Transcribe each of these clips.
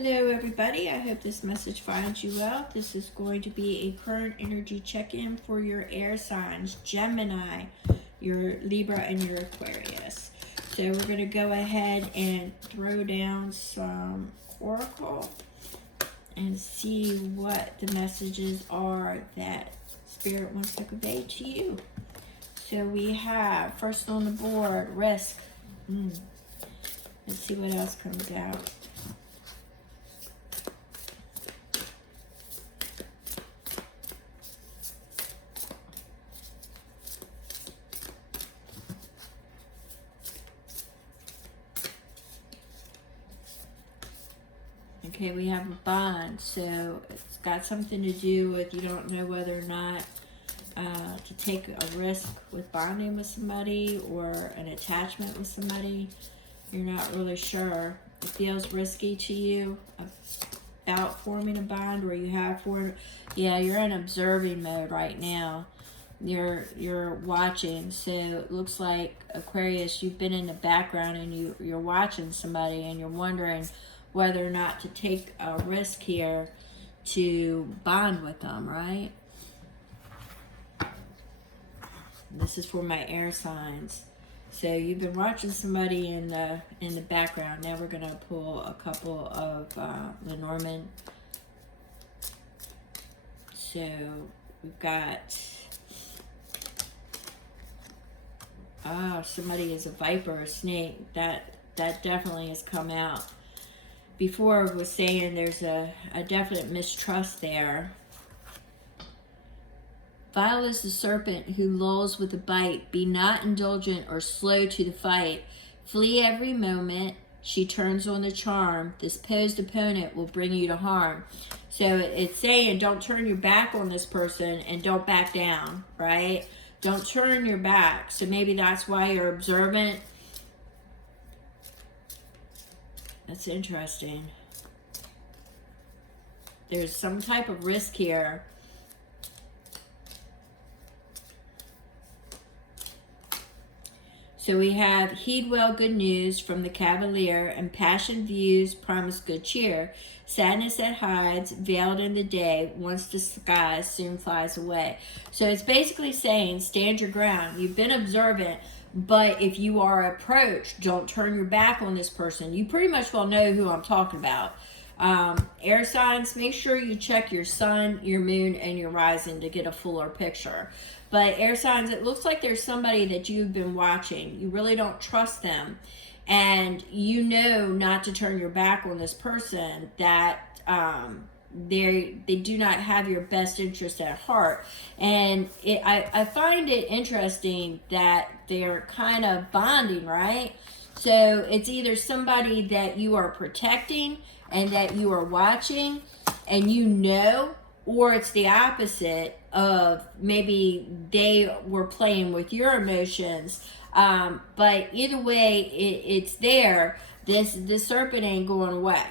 Hello everybody, I hope this message finds you well. This is going to be a current energy check-in for your air signs, Gemini, your Libra, and your Aquarius. So we're going to go ahead and throw down some Oracle and see what the messages are that Spirit wants to convey to you. So we have, first on the board, risk. Let's see what else comes out. Okay, we have a bond, so it's got something to do with you don't know whether or not to take a risk with bonding with somebody or an attachment with somebody. You're not really sure. It feels risky to you about forming a bond, or you have formed. Yeah, you're in observing mode right now. You're watching, so it looks like, Aquarius, you've been in the background and you're watching somebody and you're wondering whether or not to take a risk here to bond with them, right? This is for my air signs. So you've been watching somebody in the background. Now we're gonna pull a couple of Lenormand. So we've got somebody is a viper, a snake. That definitely has come out. Before I was saying there's a definite mistrust there. Vile is the serpent who lulls with a bite. Be not indulgent or slow to the fight. Flee every moment. She turns on the charm. This posed opponent will bring you to harm. So it's saying don't turn your back on this person and don't back down, right? Don't turn your back. So maybe that's why you're observant. That's interesting. There's some type of risk here. So we have heed well good news from the Cavalier, and passion views promise good cheer. Sadness that hides, veiled in the day, once disguised, soon flies away. So it's basically saying stand your ground. You've been observant, but if you are approached, don't turn your back on this person. You pretty much will know who I'm talking about. Air signs, make sure you check your sun, your moon, and your rising to get a fuller picture. But air signs, it looks like there's somebody that you've been watching. You really don't trust them. And you know not to turn your back on this person, that they do not have your best interest at heart. And I find it interesting that they're kind of bonding, right? So it's either somebody that you are protecting and that you are watching and you know, or it's the opposite of maybe they were playing with your emotions. But either way, it's there. This serpent ain't going away.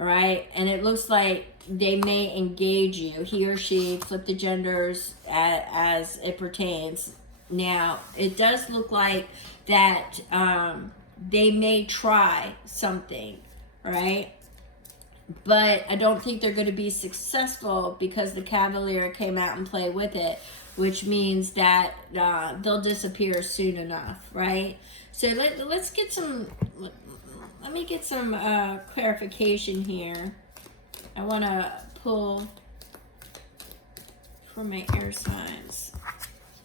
All right, and it looks like they may engage you. He or she, flip the genders as it pertains. Now, it does look like that they may try something, right? But I don't think they're going to be successful because the Cavalier came out and played with it, which means that they'll disappear soon enough, right? So let's get some. Let me get some clarification here. I want to pull for my air signs.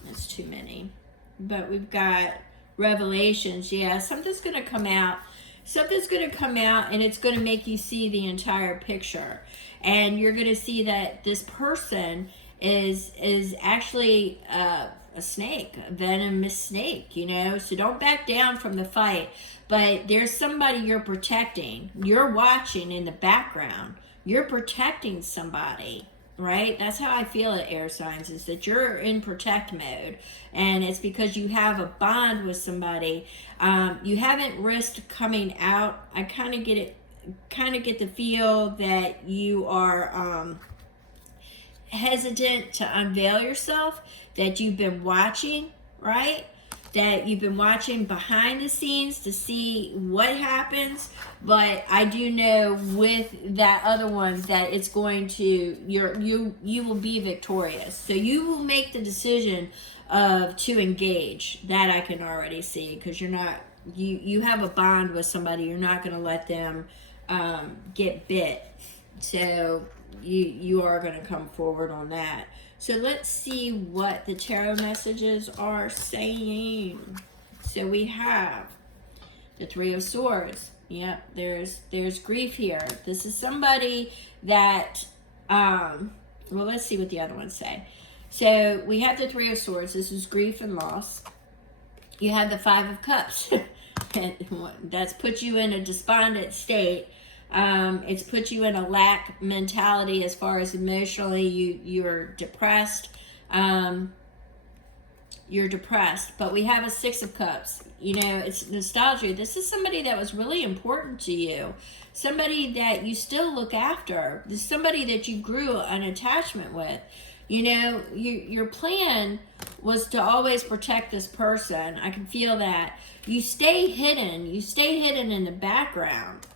That's too many. But we've got revelations. Yeah, something's going to come out. Something's going to come out and it's going to make you see the entire picture. And you're going to see that this person is actually a snake, a venomous snake, you know. So don't back down from the fight. But there's somebody you're protecting. You're watching in the background. You're protecting somebody, right? That's how I feel at air signs, is that you're in protect mode. And it's because you have a bond with somebody. You haven't risked coming out. I kind of get the feel that you are hesitant to unveil yourself, that you've been watching, right? that you've been watching behind the scenes to see what happens, but I do know with that other one that it's going to, you will be victorious. So you will make the decision to engage. That I can already see, because you're not, you have a bond with somebody. You're not going to let them get bit. So you are going to come forward on that. So let's see what the tarot messages are saying. So we have the Three of Swords. Yep, there's grief here. This is somebody that, well, let's see what the other ones say. So we have the Three of Swords. This is grief and loss. You have the Five of Cups. That's put you in a despondent state. It's put you in a lack mentality as far as emotionally. You're depressed. You're depressed. But we have a Six of Cups. You know, it's nostalgia. This is somebody that was really important to you. Somebody that you still look after. This is somebody that you grew an attachment with. You know, your plan was to always protect this person. I can feel that. You stay hidden. You stay hidden in the background.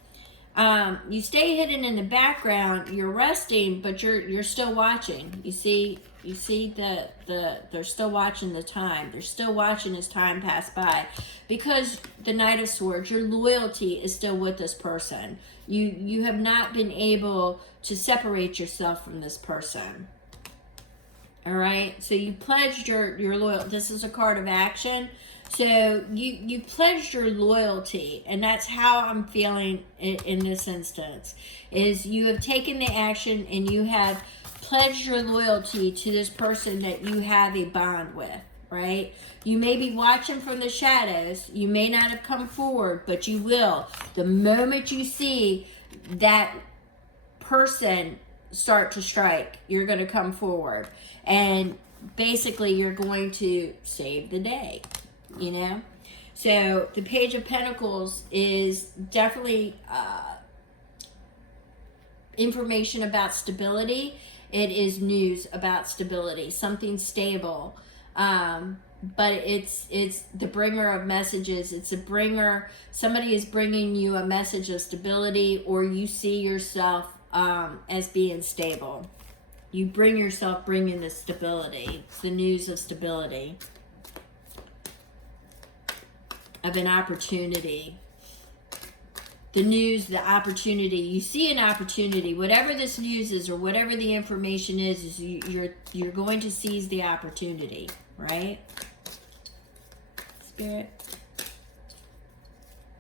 You stay hidden in the background. You're resting, but you're still watching. You see they're still watching the time. They're still watching as time pass by, because the Knight of Swords, your loyalty is still with this person. You have not been able to separate yourself from this person. All right, so you pledged your loyalty. This is a card of action. So you pledged your loyalty, and that's how I'm feeling in this instance, is you have taken the action and you have pledged your loyalty to this person that you have a bond with, right? You may be watching from the shadows. You may not have come forward, but you will. The moment you see that person start to strike, you're going to come forward. And basically, you're going to save the day, you know? So the Page of Pentacles is definitely information about stability. It is news about stability, something stable. But it's the bringer of messages. It's a bringer. Somebody is bringing you a message of stability, or you see yourself as being stable. You bring yourself bringing the stability. It's the news of stability, of an opportunity. The news, the opportunity. You see an opportunity. Whatever this news is, or whatever the information is you're going to seize the opportunity, right? Spirit,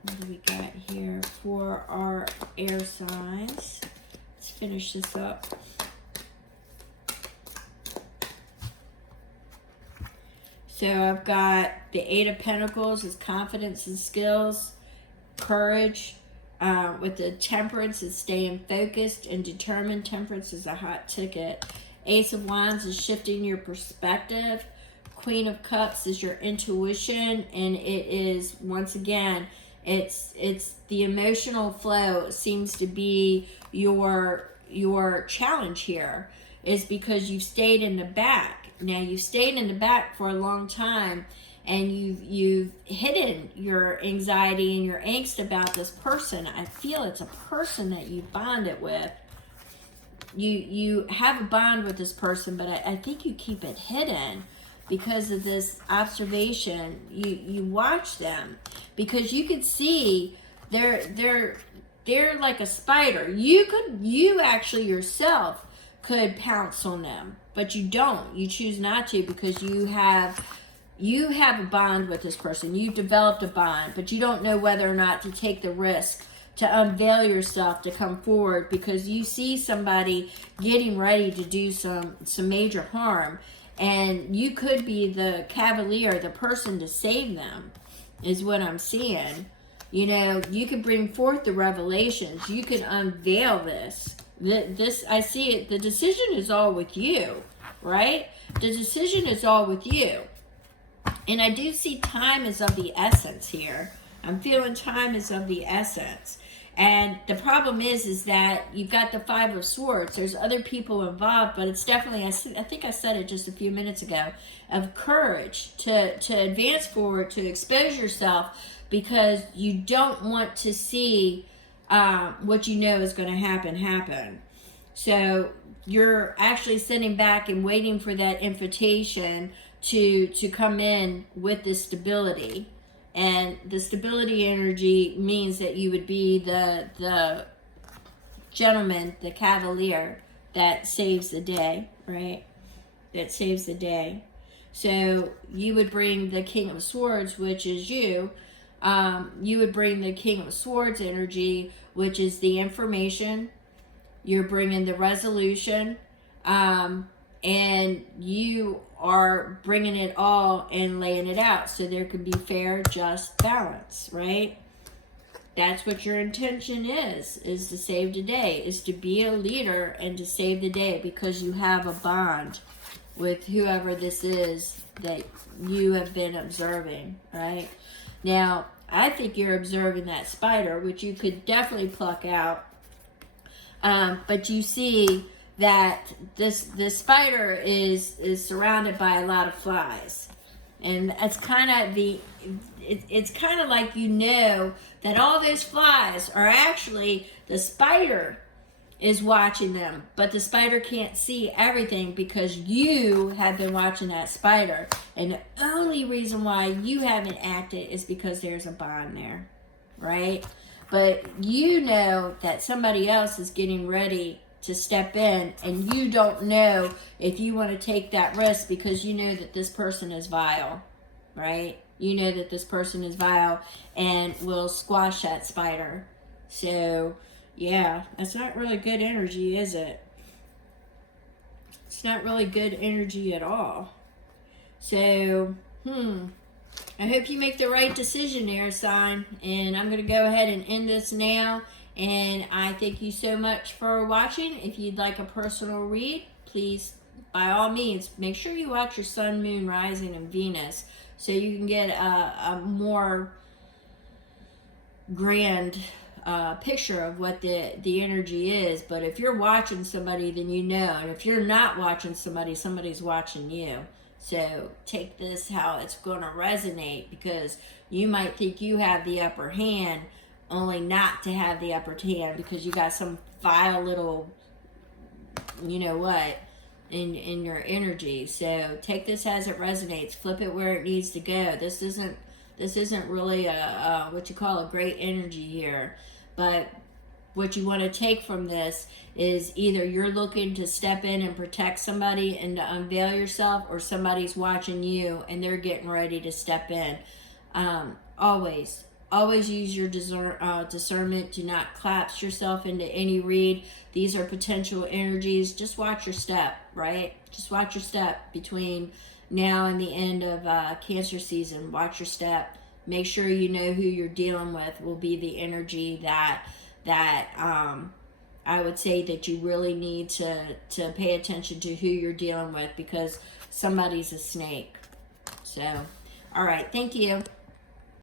what do we got here for our air signs? Let's finish this up. So I've got the Eight of Pentacles is confidence and skills, courage. With the Temperance is staying focused and determined. Temperance is a hot ticket. Ace of Wands is shifting your perspective. Queen of Cups is your intuition, and it is, once again, it's the emotional flow seems to be your challenge here, is because you've stayed in the back. Now, you've stayed in the back for a long time, and you've hidden your anxiety and your angst about this person. I feel it's a person that you bonded with. You have a bond with this person, but I think you keep it hidden because of this observation. You watch them because you could see they're like a spider. You actually yourself could pounce on them, but you don't. You choose not to because you have a bond with this person. You've developed a bond, but you don't know whether or not to take the risk to unveil yourself, to come forward, because you see somebody getting ready to do some major harm, and you could be the cavalier, the person to save them, is what I'm seeing. You know, you could bring forth the revelations. You can unveil this. This, I see it. The decision is all with you, right? The decision is all with you. And I do see time is of the essence here. I'm feeling time is of the essence. And the problem is that you've got the Five of Swords. There's other people involved, but it's definitely, I think I said it just a few minutes ago, of courage to advance forward, to expose yourself, because you don't want to see what you know is going to happen. So you're actually sitting back and waiting for that invitation to come in with the stability. And the stability energy means that you would be the gentleman, the cavalier that saves the day, right? That saves the day. So you would bring the King of Swords, which is you. You would bring the King of Swords energy, which is the information. You're bringing the resolution. And you are bringing it all and laying it out so there can be fair, just balance, right? That's what your intention is to save the day, is to be a leader and to save the day, because you have a bond with whoever this is that you have been observing, right? Now, I think you're observing that spider, which you could definitely pluck out. But you see that this spider is surrounded by a lot of flies, and it's kind of it's kind of like, you know, that all those flies are actually the spider is watching them, but the spider can't see everything because you have been watching that spider, and the only reason why you haven't acted is because there's a bond there, right? But you know that somebody else is getting ready to step in, and you don't know if you want to take that risk, because you know that this person is vile, right? You know that this person is vile and will squash that spider. So yeah, that's not really good energy, is it? It's not really good energy at all. So I hope you make the right decision there, sign. And I'm going to go ahead and end this now. And I thank you so much for watching. If you'd like a personal read, please, by all means, make sure you watch your sun, moon, rising, and Venus, so you can get a more grand picture of what the energy is. But if you're watching somebody, then you know. And if you're not watching somebody, somebody's watching you. So take this how it's going to resonate, because you might think you have the upper hand, only not to have the upper hand, because you got some vile little, you know what, in your energy. So take this as it resonates, flip it where it needs to go. This isn't really a what you call a great energy here, but what you want to take from this is either you're looking to step in and protect somebody and to unveil yourself, or somebody's watching you and they're getting ready to step in. Always use your discernment. Do not collapse yourself into any read. These are potential energies. Just watch your step, right? Just watch your step between now and the end of Cancer season. Watch your step. Make sure you know who you're dealing with will be the energy that I would say that you really need to pay attention to who you're dealing with, because somebody's a snake. So, all right. Thank you.